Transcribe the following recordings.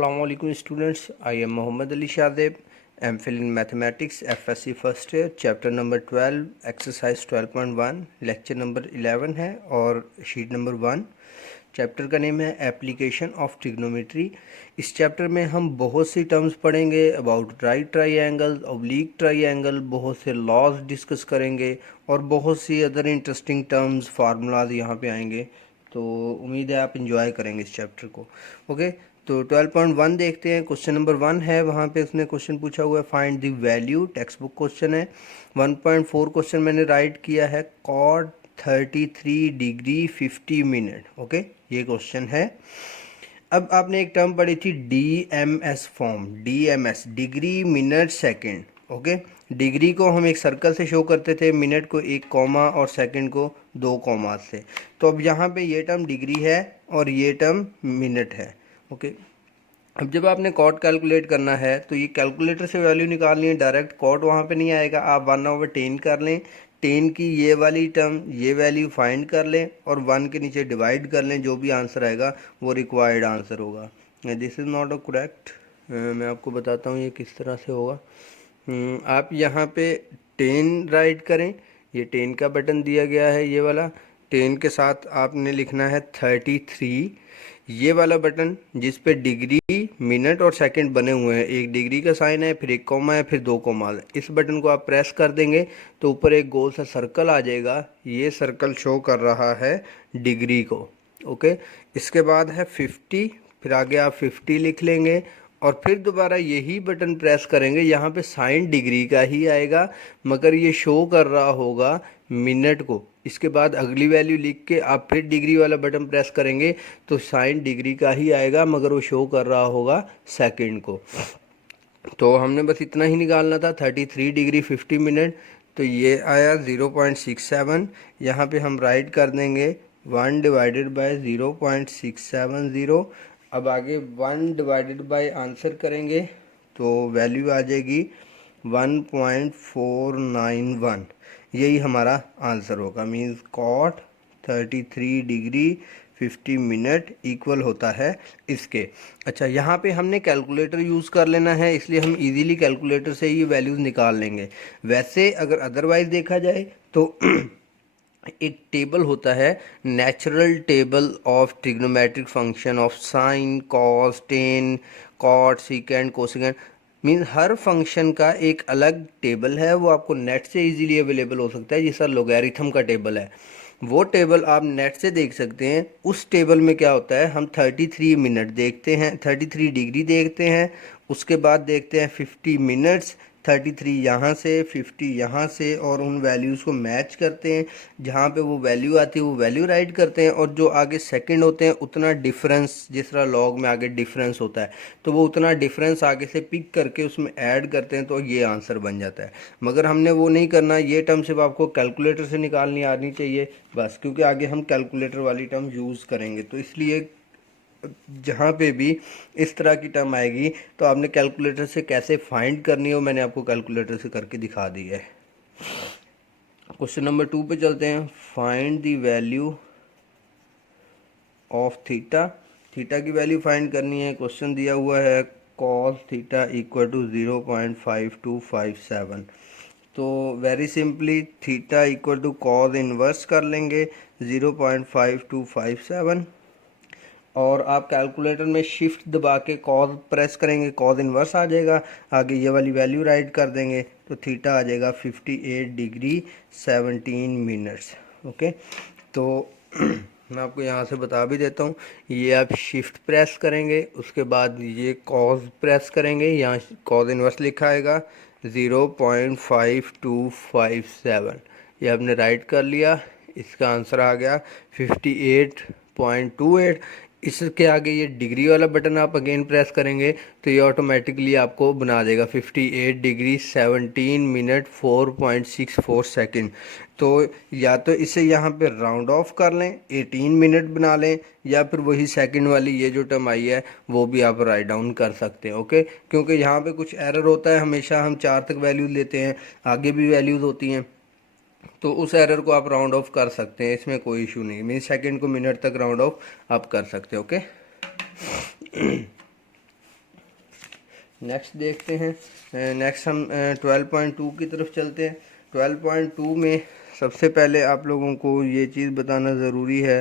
Assalamu alaikum students. I am Mohammad Ali Shadeb, MPhil in Mathematics, FSC first year, chapter number 12, exercise 12.1, lecture number 11 है और sheet number 1. Chapter का name है application of trigonometry. इस chapter में हम बहुत सी terms पढ़ेंगे about right triangle, oblique triangle, बहुत से लॉज डिस्कस करेंगे और बहुत सी अदर इंटरेस्टिंग टर्म्स फार्मूलाज यहाँ पे आएंगे। तो उम्मीद है आप इंजॉय करेंगे इस चैप्टर को। ओके, तो 12.1 देखते हैं। क्वेश्चन नंबर 1 है, वहाँ पे उसने क्वेश्चन पूछा हुआ है find the value, text book question है। 1.4 क्वेश्चन मैंने राइट किया है कॉट 33 डिग्री 50 मिनट। ओके, ये क्वेश्चन है। अब आपने एक टर्म पढ़ी थी DMS form, DMS degree minute second. Okay, degree को हम एक सर्कल से शो करते थे, मिनट को एक कॉमा और सेकंड को दो कॉमा से। तो अब यहाँ पे ये टर्म डिग्री है और ये टर्म मिनट है। ओके, अब जब आपने कॉट कैलकुलेट करना है तो ये कैलकुलेटर से वैल्यू निकालनी है, डायरेक्ट कॉट वहाँ पे नहीं आएगा। आप 1/10 कर लें, 10 की ये वाली टर्म ये वैल्यू फाइंड कर लें और 1 के नीचे डिवाइड कर लें, जो भी आंसर आएगा वो रिक्वायर्ड आंसर होगा। This is not a correct, मैं आपको बताता हूँ ये किस तरह से होगा। आप यहाँ पे 10 राइट करें, ये 10 का बटन दिया गया है, ये वाला 10 के साथ आपने लिखना है 33, ये वाला बटन जिस पे डिग्री मिनट और सेकंड बने हुए हैं, एक डिग्री का साइन है, फिर एक कॉमा है, फिर दो कॉमा है। इस बटन को आप प्रेस कर देंगे तो ऊपर एक गोल सा सर्कल आ जाएगा, ये सर्कल शो कर रहा है डिग्री को। ओके, इसके बाद है 50, फिर आगे आप 50 लिख लेंगे और फिर दोबारा यही बटन प्रेस करेंगे। यहाँ पे साइन डिग्री का ही आएगा मगर ये शो कर रहा होगा मिनट को। इसके बाद अगली वैल्यू लिख के आप फिर डिग्री वाला बटन प्रेस करेंगे तो साइन डिग्री का ही आएगा मगर वो शो कर रहा होगा सेकंड को। तो हमने बस इतना ही निकालना था, 33 डिग्री 50 मिनट। तो ये आया 0.67। यहाँ पे हम राइट कर देंगे 1 डिवाइडेड बाय 0.670। अब आगे 1 डिवाइडेड बाय आंसर करेंगे तो वैल्यू आ जाएगी 1.491। यही हमारा आंसर होगा। Means cot 33 degree 50 minute equal होता है इसके। अच्छा, यहाँ पे हमने कैलकुलेटर यूज़ कर लेना है, इसलिए हम इजीली कैलकुलेटर से ही वैल्यूज़ निकाल लेंगे। वैसे अगर अदरवाइज देखा जाए तो एक टेबल होता है, natural table of trigonometric function of sine, cos, tan, cot, secant, cosecant. Means हर फंक्शन का एक अलग टेबल है, वो आपको नेट से इजीली अवेलेबल हो सकता है। जैसा लोगैरिथम का टेबल है, वो टेबल आप नेट से देख सकते हैं। उस टेबल में क्या होता है, हम 33 मिनट देखते हैं, 33 डिग्री देखते हैं, उसके बाद देखते हैं 50 मिनट्स, 33 यहाँ से 50 यहाँ से, और उन वैल्यूज़ को मैच करते हैं। जहाँ पे वो वैल्यू आती है वो वैल्यू राइट करते हैं, और जो आगे सेकंड होते हैं उतना डिफरेंस, जिस तरह लॉग में आगे डिफरेंस होता है तो वो उतना डिफरेंस आगे से पिक करके उसमें ऐड करते हैं, तो ये आंसर बन जाता है। मगर हमने वो नहीं करना, ये टर्म सिर्फ आपको कैलकुलेटर से निकालनी आनी चाहिए बस, क्योंकि आगे हम कैलकुलेटर वाली टर्म यूज़ करेंगे। तो इसलिए जहाँ पे भी इस तरह की टर्म आएगी तो आपने कैलकुलेटर से कैसे फाइंड करनी हो, मैंने आपको कैलकुलेटर से करके दिखा दी है। क्वेश्चन नंबर 2 पे चलते हैं। Find the value of theta. Theta की वैल्यू फाइंड करनी है। क्वेश्चन दिया हुआ है कॉस थीटा इक्वल टू 0.5257। तो very simply theta equal to cos inverse कर लेंगे 0.5257, और आप कैलकुलेटर में शिफ्ट दबा के कॉस प्रेस करेंगे, कॉस इनवर्स आ जाएगा। आगे ये वाली वैल्यू राइट कर देंगे तो थीटा आ जाएगा 58 डिग्री 17 मिनट्स। ओके, तो मैं आपको यहाँ से बता भी देता हूँ, ये आप शिफ्ट प्रेस करेंगे, उसके बाद ये कॉस प्रेस करेंगे, यहाँ कॉस इनवर्स लिखा आएगा 0.5257। ये आपने राइट कर लिया, इसका आंसर आ गया 58.28। इसके आगे ये डिग्री वाला बटन आप अगेन प्रेस करेंगे तो ये ऑटोमेटिकली आपको बना देगा 58 डिग्री 17 मिनट 4.64 सेकंड। तो या तो इसे यहाँ पे राउंड ऑफ कर लें, 18 मिनट बना लें, या फिर वही सेकंड वाली ये जो टर्म आई है वो भी आप राइट डाउन कर सकते हैं। ओके, क्योंकि यहाँ पे कुछ एरर होता है, हमेशा हम 4 तक वैल्यूज लेते हैं, आगे भी वैल्यूज होती हैं, तो उस एरर को आप राउंड ऑफ कर सकते हैं, इसमें कोई इशू नहीं। मीन सेकंड को मिनट तक राउंड ऑफ आप कर सकते हैं। ओके, नेक्स्ट देखते हैं। नेक्स्ट हम 12.2 की तरफ चलते हैं। 12.2 में सबसे पहले आप लोगों को ये चीज़ बताना ज़रूरी है,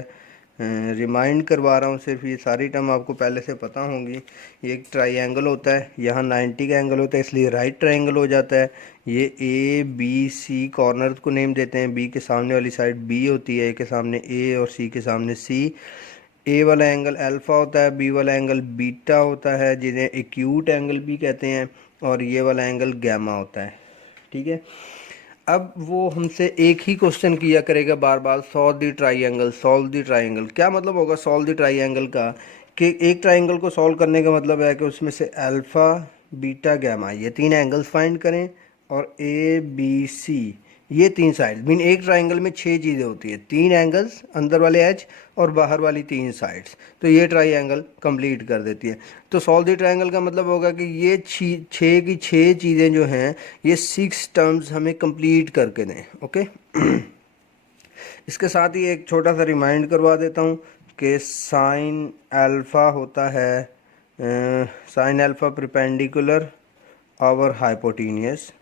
रिमाइंड करवा रहा हूँ सिर्फ, ये सारी टर्म आपको पहले से पता होंगी। ये एक ट्राइंगल होता है, यहाँ 90 का एंगल होता है इसलिए राइट ट्राइंगल हो जाता है। ये ए बी सी कॉर्नर को नेम देते हैं, बी के सामने वाली साइड बी होती है, ए के सामने ए और सी के सामने सी। ए वाला एंगल अल्फ़ा होता है, बी वाला एंगल बीटा होता है जिन्हें एक्यूट एंगल भी कहते हैं, और ये वाला एंगल गैमा होता है। ठीक है, अब वो हमसे एक ही क्वेश्चन किया करेगा बार बार, solve the triangle, solve the triangle. क्या मतलब होगा सॉल्व द ट्राइंगल का, कि एक ट्राइंगल को सॉल्व करने का मतलब है कि उसमें से अल्फ़ा बीटा गैमा ये तीन एंगल्स फाइंड करें, और ए बी सी ये तीन साइड मीन एक ट्राइंगल में छह चीज़ें होती है, तीन एंगल्स, अंदर वाले एज और बाहर वाली तीन साइड्स, तो ये ट्राइंगल कंप्लीट कर देती है। तो सॉल्व द ट्राइंगल का मतलब होगा कि ये छः की छः चीज़ें जो हैं ये 6 टर्म्स हमें कंप्लीट करके दें। ओके इसके साथ ही एक छोटा सा रिमाइंड करवा देता हूँ कि साइन अल्फ़ा होता है, साइन अल्फ़ा परपेंडिकुलर और हाइपोटेन्यूस।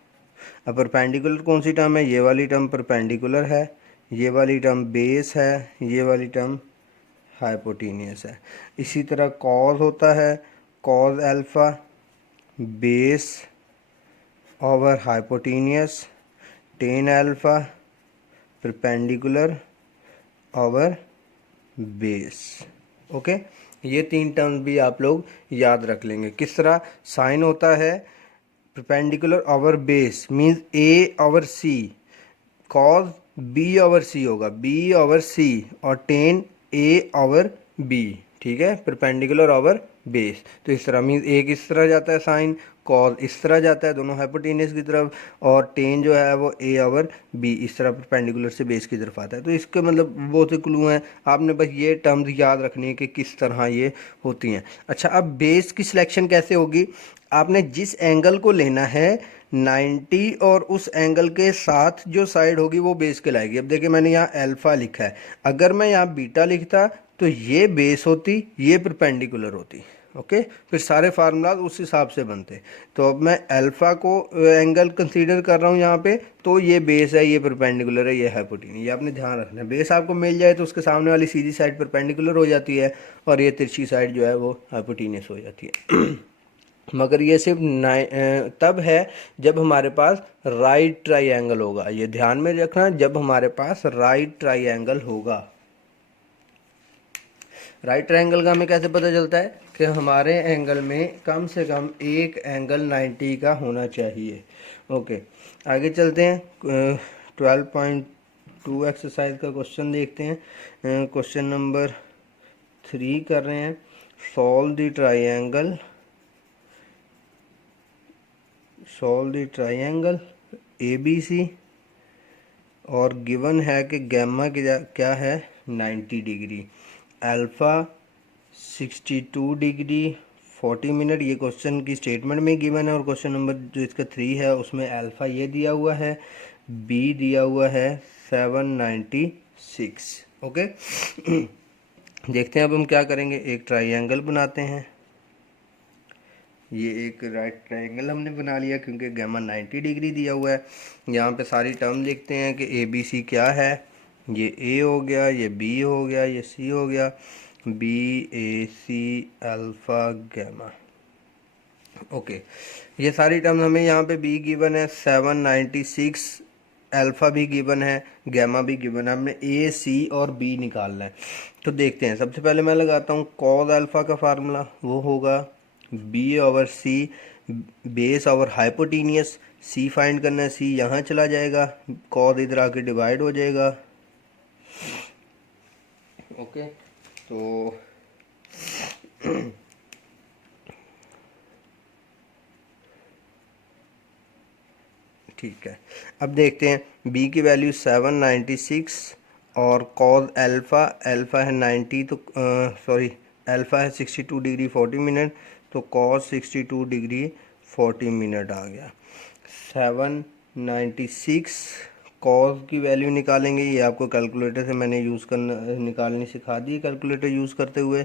अब परपेंडिकुलर कौन सी टर्म है, ये वाली टर्म परपेंडिकुलर है, ये वाली टर्म बेस है, ये वाली टर्म हाइपोटेन्यूस है। इसी तरह कॉज होता है, cos alpha base over hypotenuse, tan alpha perpendicular over base. Okay ये तीन टर्म्स भी आप लोग याद रख लेंगे। किस तरह, साइन होता है परपेंडिकुलर ओवर बेस मीन्स ए ओवर सी, कॉज बी ओवर सी होगा, बी ओवर सी, और टेन ए ओवर बी। ठीक है, परपेंडिकुलर ओवर बेस, तो इस तरह मीन्स एक इस तरह जाता है साइन, कॉज इस तरह जाता है दोनों हाइपोटेन्यूस की तरफ, और टेन जो है वो ए ओवर बी इस तरह परपेंडिकुलर से बेस की तरफ आता है। तो इसके मतलब बहुत से क्लू हैं, आपने बस ये टर्म्स याद रखनी है कि किस तरह ये होती हैं। अच्छा, अब बेस की सिलेक्शन कैसे होगी, आपने जिस एंगल को लेना है 90 और उस एंगल के साथ जो साइड होगी वो बेस कहलाएगी। अब देखिए मैंने यहाँ अल्फ़ा लिखा है, अगर मैं यहाँ बीटा लिखता तो ये बेस होती, ये परपेंडिकुलर होती। ओके फिर सारे फार्मूलाज उस हिसाब से बनते। तो अब मैं अल्फ़ा को एंगल कंसीडर कर रहा हूँ यहाँ पे, तो ये बेस है, ये परपेंडिकुलर है, ये हाइपोटेन्यूस, ये आपने ध्यान रखना है। बेस आपको मिल जाए तो उसके सामने वाली सीधी साइड परपेंडिकुलर हो जाती है, और ये तिरछी साइड जो है वो हाइपोटेन्यूस हो जाती है। मगर ये सिर्फ तब है जब हमारे पास राइट ट्राइंगल होगा, ये ध्यान में रखना, जब हमारे पास राइट ट्राइंगल होगा। राइट ट्राइंगल का हमें कैसे पता चलता है कि हमारे एंगल में कम से कम एक एंगल 90 का होना चाहिए। ओके आगे चलते हैं, 12.2 एक्सरसाइज का क्वेश्चन देखते हैं। क्वेश्चन नंबर 3 कर रहे हैं, solve the triangle, solve the triangle ABC, और गिवन है कि गैमा क्या है 90 डिग्री, अल्फ़ा 62 डिग्री 40 मिनट। ये क्वेश्चन की स्टेटमेंट में गिवन है, और क्वेश्चन नंबर जो इसका 3 है उसमें अल्फ़ा ये दिया हुआ है, बी दिया हुआ है 796। ओके देखते हैं अब हम क्या करेंगे, एक ट्राइंगल बनाते हैं। ये एक राइट ट्रायंगल हमने बना लिया क्योंकि गैमा 90 डिग्री दिया हुआ है। यहाँ पे सारी टर्म लिखते हैं कि ए बी सी क्या है, ये ए हो गया, ये बी हो गया, ये सी हो गया, बी ए सी अल्फ़ा गैमा। ओके ये सारी टर्म हमें यहाँ पे बी गिवन है 796, अल्फ़ा भी गिवन है, गैमा भी गिवन है, हमने ए सी और बी निकालना है। तो देखते हैं, सबसे पहले मैं लगाता हूँ कॉज अल्फ़ा का फार्मूला, वो होगा बी ओवर सी बेस ओवर हाइपोटेनियस, सी फाइंड करना है, सी यहाँ चला जाएगा, कॉज इधर आके डिवाइड हो जाएगा। ओके तो ठीक है, अब देखते हैं b की वैल्यू 796 और कॉज अल्फ़ा, अल्फ़ा है 90 तो सॉरी अल्फ़ा है 62 डिग्री 40 मिनट, तो कॉज 62 डिग्री 40 मिनट आ गया। 796 कॉज की वैल्यू निकालेंगे, ये आपको कैलकुलेटर से मैंने यूज़ करना निकालनी सिखा दी कैलकुलेटर यूज़ करते हुए।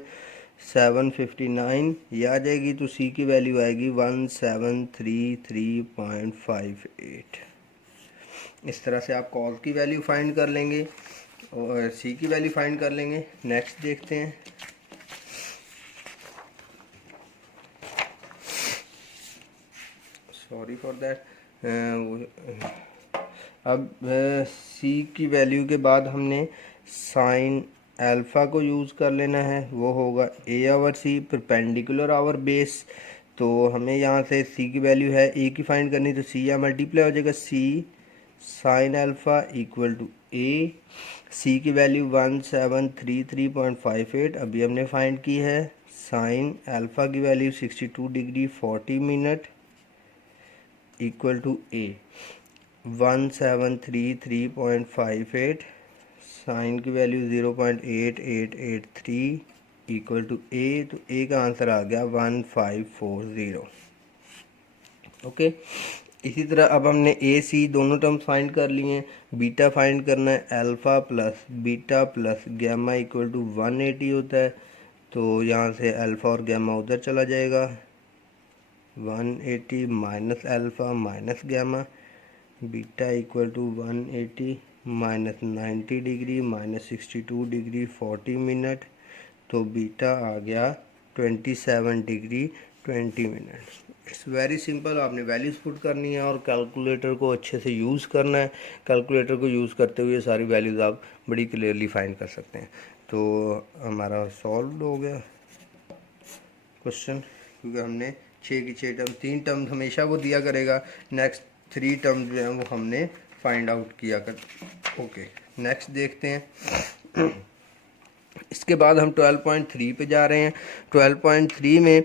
759 ये आ जाएगी, तो सी की वैल्यू आएगी 1733.58। इस तरह से आप कॉस की वैल्यू फाइंड कर लेंगे और सी की वैल्यू फाइंड कर लेंगे। नेक्स्ट देखते हैं। Sorry for that. अब सी की वैल्यू के बाद हमने साइन अल्फ़ा को यूज़ कर लेना है, वो होगा A over C perpendicular over base. तो हमें यहाँ से सी की वैल्यू है ए की फाइंड करनी, तो सी या मल्टीप्लाई हो जाएगा C sine alpha equal to A. C की वैल्यू 1733.58 अभी हमने फाइंड की है। साइन अल्फ़ा की value 62 degree 40 minute equal to A 1733.58। Sine की वैल्यू 0.8883 इक्वल टू ए, तो ए का आंसर आ गया 1540। ओके, इसी तरह अब हमने ए सी दोनों टर्म्स फाइंड कर लिए हैं। बीटा फाइंड करना है, alpha plus beta plus gamma equal to 180 होता है। तो यहाँ से अल्फ़ा और गैमा उधर चला जाएगा, 180 minus alpha minus gamma, beta equal to 180 minus 90 degree minus 62 degree 40 minute, तो बीटा आ गया 27 degree 20 minute. It's very simple, आपने वैल्यूज़ पुट करनी है और कैलकुलेटर को अच्छे से यूज़ करना है। कैलकुलेटर को यूज़ करते हुए सारी वैल्यूज़ आप बड़ी क्लियरली फाइंड कर सकते हैं। तो हमारा सॉल्व हो गया क्वेश्चन, क्योंकि हमने 6 की 6 टर्म, 3 टर्म हमेशा वो दिया करेगा, नेक्स्ट 3 टर्म जो हैं वो हमने फाइंड आउट किया कर। ओके, नेक्स्ट देखते हैं। इसके बाद हम 12.3 पे जा रहे हैं। 12.3 में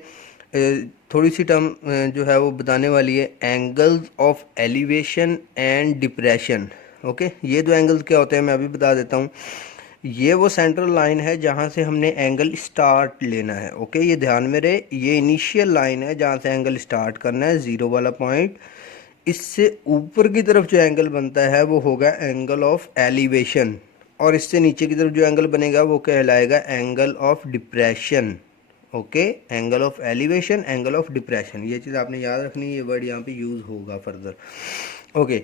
थोड़ी सी टर्म जो है वो बताने वाली है, angles of elevation and depression. Okay, ये दो एंगल्स क्या होते हैं मैं अभी बता देता हूँ। ये वो सेंट्रल लाइन है जहाँ से हमने एंगल स्टार्ट लेना है। ओके, ये ध्यान में रहे, ये इनिशियल लाइन है जहाँ से एंगल स्टार्ट करना है, ज़ीरो वाला पॉइंट। इससे ऊपर की तरफ जो एंगल बनता है वो होगा एंगल ऑफ एलिवेशन, और इससे नीचे की तरफ जो एंगल बनेगा वो कहलाएगा angle of depression. Okay, angle of elevation, angle of depression, ये चीज़ आपने याद रखनी है, ये वर्ड यहाँ पे यूज़ होगा फर्दर। ओके,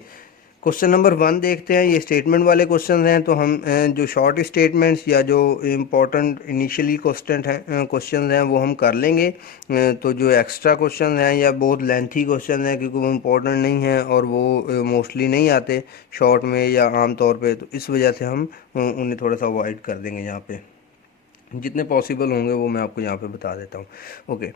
क्वेश्चन नंबर 1 देखते हैं। ये स्टेटमेंट वाले क्वेश्चन हैं, तो हम जो शॉर्ट स्टेटमेंट्स या जो इम्पोर्टेंट इनिशियली क्वेश्चन हैं वो हम कर लेंगे। तो जो एक्स्ट्रा क्वेश्चन हैं या बहुत लेंथी क्वेश्चन हैं, क्योंकि वो इम्पोर्टेंट नहीं हैं और वो मोस्टली नहीं आते शॉर्ट में या आम तौर पे, तो इस वजह से हम उन्हें थोड़ा सा अवॉइड कर देंगे। यहाँ पे जितने पॉसिबल होंगे वो मैं आपको यहाँ पे बता देता हूँ। Okay,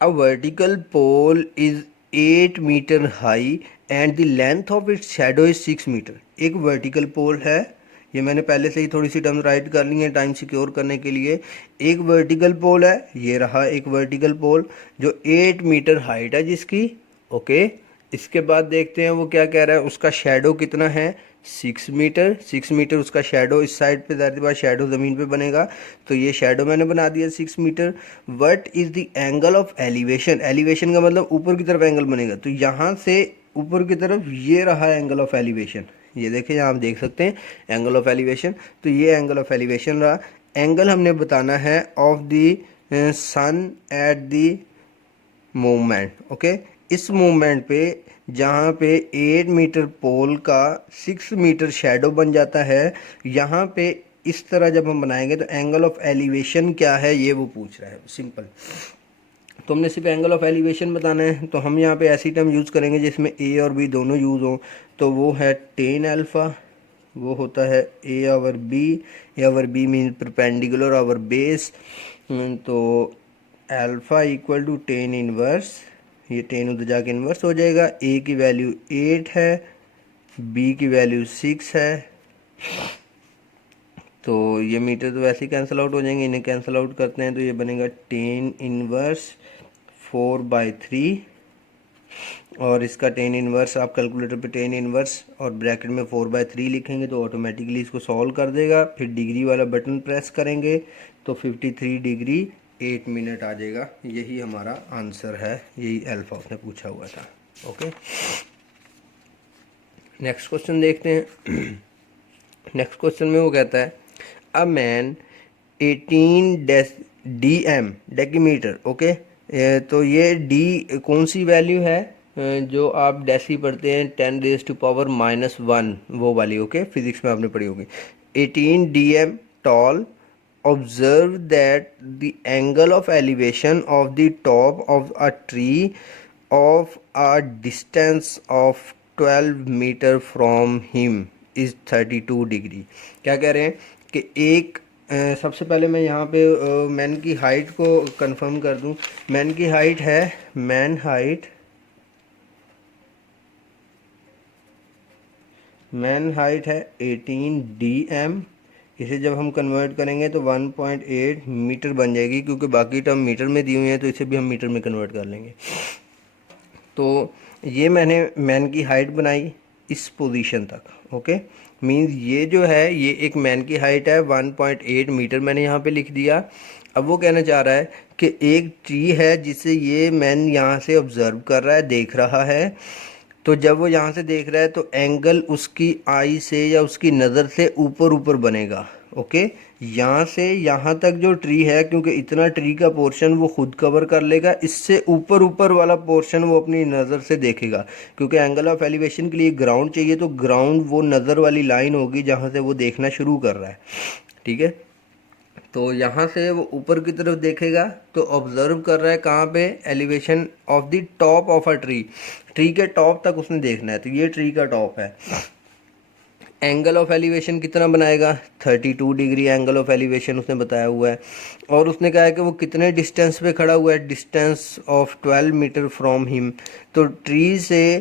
a vertical pole is 8 metre high and the length of its shadow is 6 metre. एक वर्टिकल पोल है, ये मैंने पहले से ही थोड़ी सी टर्म राइट कर ली है टाइम सिक्योर करने के लिए। एक वर्टिकल पोल है, ये रहा एक वर्टिकल पोल जो 8 मीटर हाइट है जिसकी। ओके, इसके बाद देखते हैं वो क्या कह रहा है, उसका शैडो कितना है, 6 मीटर। 6 मीटर उसका शैडो इस साइड पे, ज़ाहिर बात शैडो ज़मीन पे बनेगा, तो ये शैडो मैंने बना दिया 6 metre. What is the angle of elevation, elevation का मतलब ऊपर की तरफ एंगल बनेगा, तो यहाँ से ऊपर की तरफ ये रहा एंगल ऑफ एलिवेशन। ये देखिए यहाँ आप देख सकते हैं एंगल ऑफ एलिवेशन, तो ये एंगल ऑफ एलिवेशन रहा। एंगल हमने बताना है of the sun at the movement. Okay, इस मूवमेंट पे जहाँ पे 8 मीटर पोल का 6 मीटर शैडो बन जाता है, यहाँ पे इस तरह जब हम बनाएंगे तो एंगल ऑफ एलिवेशन क्या है ये वो पूछ रहा है, सिंपल। तो हमने सिर्फ एंगल ऑफ एलिवेशन बताना है, तो हम यहाँ पे ऐसी टर्म यूज़ करेंगे जिसमें ए और बी दोनों यूज़ हों। तो वो है टेन अल्फ़ा, वो होता है A over B. A over B mean perpendicular over base, तो alpha equal to tan inverse, ये टेन उधर जाके इन्वर्स हो जाएगा। ए की वैल्यू 8 है, बी की वैल्यू 6 है, तो ये मीटर तो वैसे ही कैंसिल आउट हो जाएंगे, इन्हें कैंसिल आउट करते हैं तो ये बनेगा टेन इनवर्स 4/3, और इसका टेन इनवर्स आप कैलकुलेटर पे टेन इनवर्स और ब्रैकेट में 4/3 लिखेंगे तो ऑटोमेटिकली इसको सॉल्व कर देगा। फिर डिग्री वाला बटन प्रेस करेंगे तो 53 डिग्री 8 मिनट आ जाएगा। यही हमारा आंसर है, यही अल्फा उसने पूछा हुआ था। ओके, नेक्स्ट क्वेश्चन देखते हैं। नेक्स्ट क्वेश्चन में वो कहता है a man DM decimetre. Okay, तो ये डी कौन सी वैल्यू है, जो आप डेसी पढ़ते हैं 10⁻⁻1 वो वाली। ओके, फिजिक्स में आपने पढ़ी होगी। 18 DM tall. Observe that the angle of elevation of the top of a tree of a distance of 12 meter from him is 32 degree. क्या कह रहे हैं कि एक सबसे पहले मैं यहाँ पे मैन की हाइट को कंफर्म कर दूँ। मैन की हाइट है, मैन हाइट है 18 DM। इसे जब हम कन्वर्ट करेंगे तो 1.8 मीटर बन जाएगी, क्योंकि बाकी टर्म मीटर में दी हुई है तो इसे भी हम मीटर में कन्वर्ट कर लेंगे। तो ये मैंने मैन की हाइट बनाई इस पोजीशन तक। ओके, मींस ये जो है ये एक मैन की हाइट है 1.8 मीटर मैंने यहाँ पे लिख दिया। अब वो कहना चाह रहा है कि एक ट्री है जिसे ये मैन यहाँ से ऑब्जर्व कर रहा है, देख रहा है। तो जब वो यहाँ से देख रहा है तो एंगल उसकी आई से या उसकी नज़र से ऊपर ऊपर बनेगा। ओके, यहाँ से यहाँ तक जो ट्री है, क्योंकि इतना ट्री का पोर्शन वो खुद कवर कर लेगा, इससे ऊपर ऊपर वाला पोर्शन वो अपनी नज़र से देखेगा। क्योंकि एंगल ऑफ एलिवेशन के लिए ग्राउंड चाहिए, तो ग्राउंड वो नज़र वाली लाइन होगी जहाँ से वो देखना शुरू कर रहा है। ठीक है, तो यहाँ से वो ऊपर की तरफ देखेगा तो ऑब्जर्व कर रहा है कहाँ पे, elevation of the top of a tree. Tree के टॉप तक उसने देखना है, तो ये ट्री का टॉप है। एंगल ऑफ एलिवेशन कितना बनाएगा, 32 डिग्री एंगल ऑफ एलिवेशन उसने बताया हुआ है। और उसने कहा है कि वो कितने डिस्टेंस पे खड़ा हुआ है, distance of 12 metre from him. तो ट्री से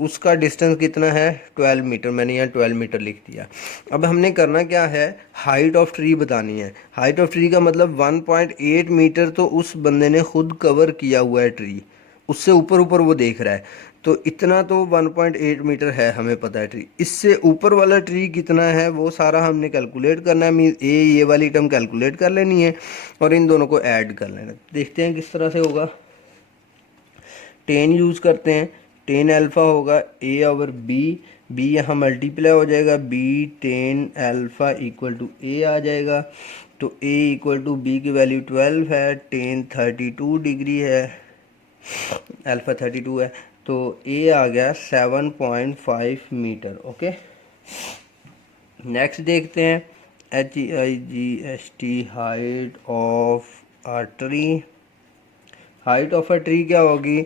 उसका डिस्टेंस कितना है, 12 मीटर। मैंने यहाँ 12 मीटर लिख दिया। अब हमने करना क्या है, हाइट ऑफ ट्री बतानी है। हाइट ऑफ ट्री का मतलब 1.8 मीटर तो उस बंदे ने खुद कवर किया हुआ है ट्री, उससे ऊपर ऊपर वो देख रहा है। तो इतना तो 1.8 मीटर है, हमें पता है ट्री। इससे ऊपर वाला ट्री कितना है वो सारा हमने कैलकुलेट करना है। मीन ये वाली टर्म कैलकुलेट कर लेनी है और इन दोनों को ऐड कर लेना है। देखते हैं किस तरह से होगा। 10 यूज़ करते हैं। 10 अल्फ़ा होगा A/B। B यहाँ मल्टीप्लाई हो जाएगा, B 10 alpha equal to A आ जाएगा। तो A इक्वल टू B की वैल्यू 12 है, 10 32 डिग्री है, अल्फ़ा 32 है, तो A आ गया 7.5 मीटर। ओके, नेक्स्ट देखते हैं HEIGST, height of a tree. Height of a tree क्या होगी,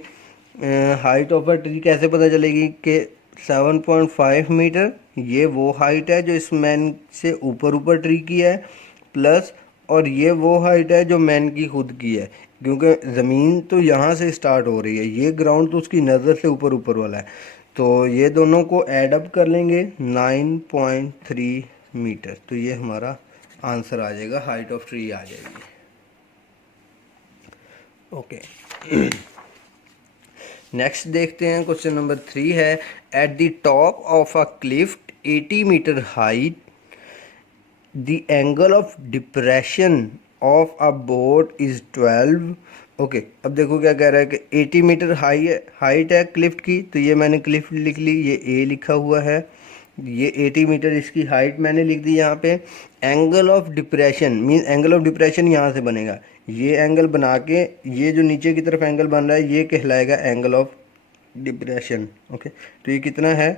हाइट ऑफ अ ट्री कैसे पता चलेगी कि 7.5 मीटर ये वो हाइट है जो इस मैन से ऊपर ऊपर ट्री की है, प्लस और ये वो हाइट है जो मैन की खुद की है। क्योंकि ज़मीन तो यहाँ से स्टार्ट हो रही है, ये ग्राउंड तो उसकी नज़र से ऊपर ऊपर वाला है। तो ये दोनों को ऐड अप कर लेंगे, 9.3 मीटर। तो ये हमारा आंसर आ जाएगा, हाइट ऑफ ट्री आ जाएगी। ओके, नेक्स्ट देखते हैं, क्वेश्चन नंबर 3 है। At the top of a cliff 80 metre height the angle of depression of a boat is 12। Okay, अब देखो क्या कह रहा है कि 80 मीटर हाइट है क्लिफ्ट की। तो ये मैंने क्लिफ्ट लिख ली, ये ए लिखा हुआ है, ये 80 मीटर इसकी हाइट मैंने लिख दी यहाँ पे। Angle of depression mean angle of depression यहाँ से बनेगा, ये एंगल बना के ये जो नीचे की तरफ एंगल बन रहा है ये कहलाएगा एंगल ऑफ डिप्रेशन। ओके, तो ये कितना है,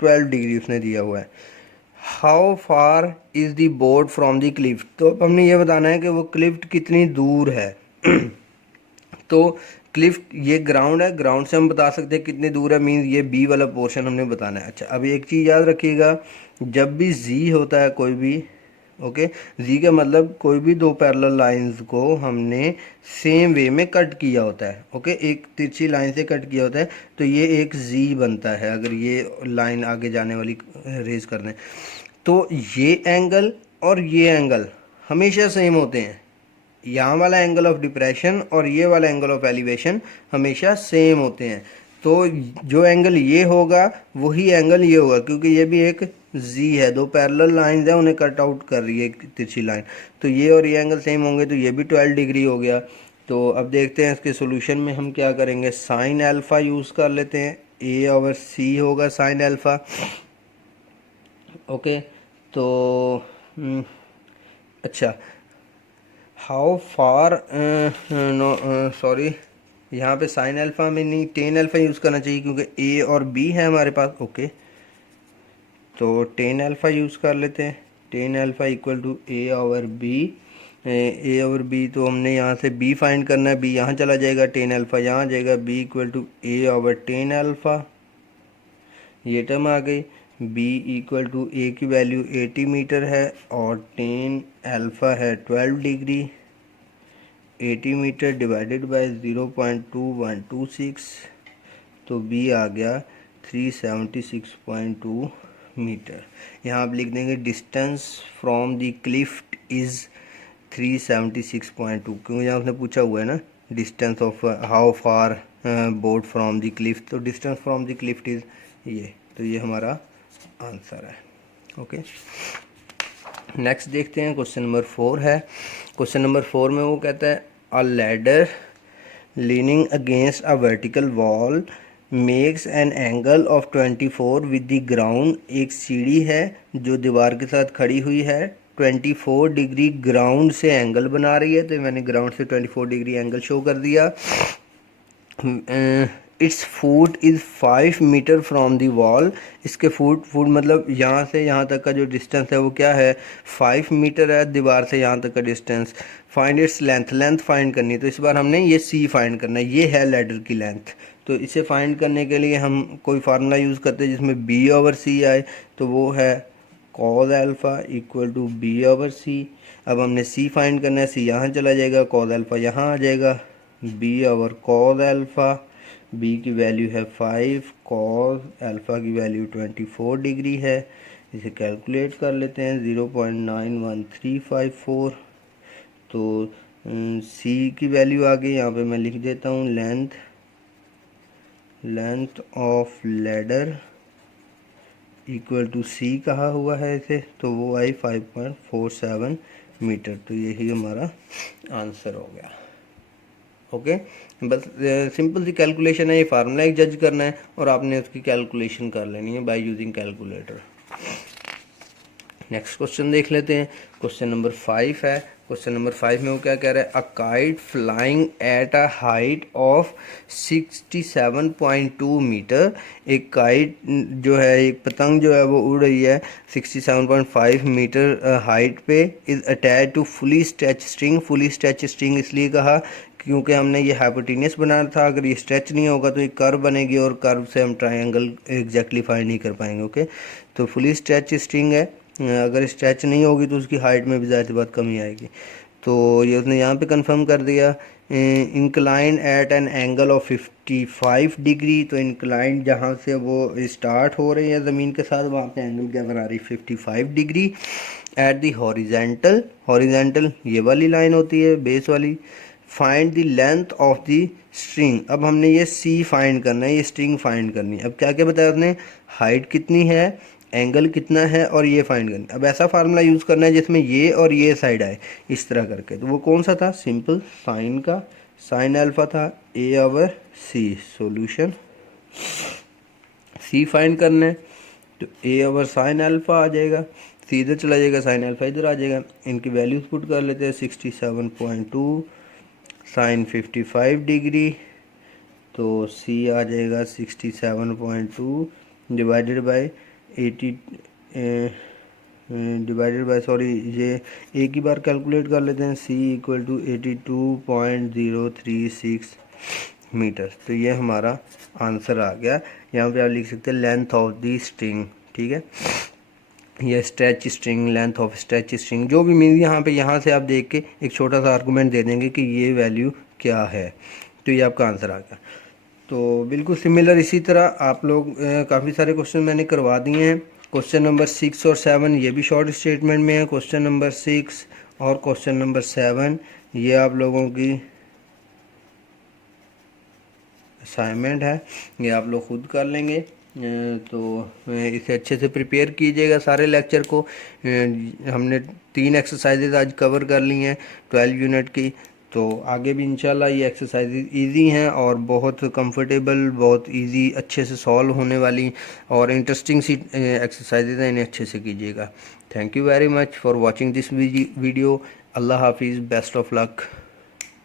12 डिग्री उसने दिया हुआ है। How far is the board from the cliff. तो अब हमने ये बताना है कि वो क्लिफ्ट कितनी दूर है। तो क्लिफ्ट ये ग्राउंड है, ग्राउंड से हम बता सकते हैं कितनी दूर है, मीन्स ये बी वाला पोर्शन हमने बताना है। अच्छा, अब एक चीज़ याद रखिएगा, जब भी जी होता है कोई भी, ओके, जी का मतलब कोई भी दो पैरेलल लाइंस को हमने सेम वे में कट किया होता है। ओके, एक तिरछी लाइन से कट किया होता है तो ये एक जी बनता है। अगर ये लाइन आगे जाने वाली रेज कर दें तो ये एंगल और ये एंगल हमेशा सेम होते हैं। यहाँ वाला एंगल ऑफ डिप्रेशन और ये वाला एंगल ऑफ एलिवेशन हमेशा सेम होते हैं। तो जो एंगल ये होगा वही एंगल ये होगा, क्योंकि ये भी एक जी है, दो पैरेलल लाइंस है उन्हें कट आउट कर रही है एक तिरछी लाइन। तो ये और ये एंगल सेम होंगे, तो ये भी 12 डिग्री हो गया। तो अब देखते हैं इसके सोल्यूशन में हम क्या करेंगे, साइन अल्फ़ा यूज़ कर लेते हैं। A/C होगा साइन अल्फ़ा। ओके, तो अच्छा, हाउ फार, नो सॉरी, यहाँ पे साइन अल्फ़ा में नहीं, टेन अल्फ़ा यूज़ करना चाहिए क्योंकि ए और बी है हमारे पास। ओके, तो टेन अल्फ़ा यूज़ कर लेते हैं। Tan alpha equal to A over B. A over B, तो हमने यहाँ से बी फाइंड करना है, बी यहाँ चला जाएगा, टेन अल्फ़ा यहाँ आ जाएगा, B equal to A over tan alpha, ये टर्म आ गई। बी इक्वल टू ए की वैल्यू 80 मीटर है और टेन अल्फ़ा है 12 डिग्री। 80 मीटर डिवाइडेड बाय 0.2126, तो बी आ गया 376.2 मीटर। यहाँ आप लिख देंगे distance from the cliff is 376.2, क्योंकि यहाँ उसने पूछा हुआ है ना distance of how far boat from the cliff, तो distance from the cliff is ये, तो ये हमारा आंसर है। ओके, नेक्स्ट देखते हैं, क्वेश्चन नंबर 4 है। क्वेश्चन नंबर 4 में वो कहता है अ ladder leaning against a vertical wall makes an angle of 24 with the ground. एक सीढ़ी है जो दीवार के साथ खड़ी हुई है, 24 डिग्री ग्राउंड से एंगल बना रही है, तो मैंने ग्राउंड से 24 डिग्री एंगल शो कर दिया। Its foot is 5 metre from the wall. इसके फुट मतलब यहाँ से यहाँ तक का जो डिस्टेंस है वो क्या है, 5 मीटर है दीवार से यहाँ तक का distance. Find its length find करनी है, तो इस बार हमने ये सी फाइंड करना है, ये है लैडर की लेंथ। तो इसे फाइंड करने के लिए हम कोई फार्मूला यूज़ करते हैं जिसमें बी ओवर सी आए, तो वो है cos alpha equal to B over C. अब हमने सी फाइंड करना है, सी यहाँ चला जाएगा, कॉज अल्फ़ा यहाँ आ जाएगा, B over cos alpha, B की वैल्यू है 5, कॉस अल्फ़ा की वैल्यू 24 डिग्री है। इसे कैलकुलेट कर लेते हैं, 0.91354। तो सी की वैल्यू आ गई, यहाँ पे मैं लिख देता हूँ length of ladder equal to C कहा हुआ है इसे, तो वो आई 5.47 मीटर। तो यही हमारा आंसर हो गया। ओके, बस सिंपल सी कैलकुलेशन है, ये फार्मूला एक जज करना है और आपने उसकी कैलकुलेशन कर लेनी है by using calculator. Next question देख लेते हैं, क्वेश्चन नंबर 5 है। क्वेश्चन नंबर 5 में वो क्या कह रहा है, a kite flying at a height of 67.2 metre. एक काइट जो है, एक पतंग जो है वो उड़ रही है 67.5 मीटर हाइट पे, is attach to fully stretch string. Fully stretch string इसलिए कहा क्योंकि हमने ये हाइपोटेनियस बनाना था, अगर ये स्ट्रेच नहीं होगा तो ये कर्व बनेगी और कर्व से हम ट्रायंगल एग्जैक्टली फाइंड नहीं कर पाएंगे। ओके, तो फुली स्ट्रेच स्ट्रिंग है, अगर स्ट्रेच नहीं होगी तो उसकी हाइट में भी ज़ाहिर सी बात कमी आएगी। तो ये उसने यहाँ पे कंफर्म कर दिया। Incline at an angle of 55 degree, तो इंक्लाइन जहाँ से वो स्टार्ट हो रही है ज़मीन के साथ, वहाँ पे एंगल क्या बना रही है, 55 degree. At the horizontal, horizontal ये वाली लाइन होती है बेस वाली। Find the length of the string. अब हमने ये सी फाइंड करना है, ये स्ट्रिंग फाइंड करनी है। अब क्या क्या बताया उसने, हाइट कितनी है, एंगल कितना है और ये फाइंड करना है। अब ऐसा फार्मूला यूज़ करना है जिसमें ये और ये साइड आए इस तरह करके, तो वो कौन सा था, सिंपल साइन का, साइन अल्फा था, ए ओवर सी। सॉल्यूशन सी फाइंड करना है, तो ए ओवर साइन अल्फा आ जाएगा, सी इधर चला जाएगा, साइन अल्फा इधर आ जाएगा। इनकी वैल्यूज पुट कर लेते हैं, 67.2 साइन 55 डिग्री, तो सी आ जाएगा 67.2 divided by 80 divided by, sorry ये एक ही बार कैलकुलेट कर लेते हैं, सी इक्वल टू 82.036 मीटर। तो ये हमारा आंसर आ गया। यहाँ पे आप लिख सकते हैं लेंथ ऑफ दी स्ट्रिंग, ठीक है, या stretch string, length of stretch string, जो भी मीन यहाँ पे, यहाँ से आप देख के एक छोटा सा आर्गूमेंट दे देंगे कि ये वैल्यू क्या है, तो ये आपका आंसर आ गया। तो बिल्कुल सिमिलर इसी तरह आप लोग काफ़ी सारे क्वेश्चन मैंने करवा दिए हैं। क्वेश्चन नंबर 6 और 7 ये भी शॉर्ट स्टेटमेंट में है। क्वेश्चन नंबर 6 और क्वेश्चन नंबर 7 ये आप लोगों की असाइनमेंट है, ये आप लोग खुद कर लेंगे। तो इसे अच्छे से प्रिपेयर कीजिएगा सारे लेक्चर को। हमने 3 एक्सरसाइजेज आज कवर कर ली हैं 12 यूनिट की, तो आगे भी इंशाल्लाह ये एक्सरसाइजेज इजी हैं और बहुत कंफर्टेबल, बहुत इजी, अच्छे से सॉल्व होने वाली और इंटरेस्टिंग सी एक्सरसाइजेज हैं, इन्हें अच्छे से कीजिएगा। Thank you very much for watching this video Allah हाफिज़, बेस्ट ऑफ लक।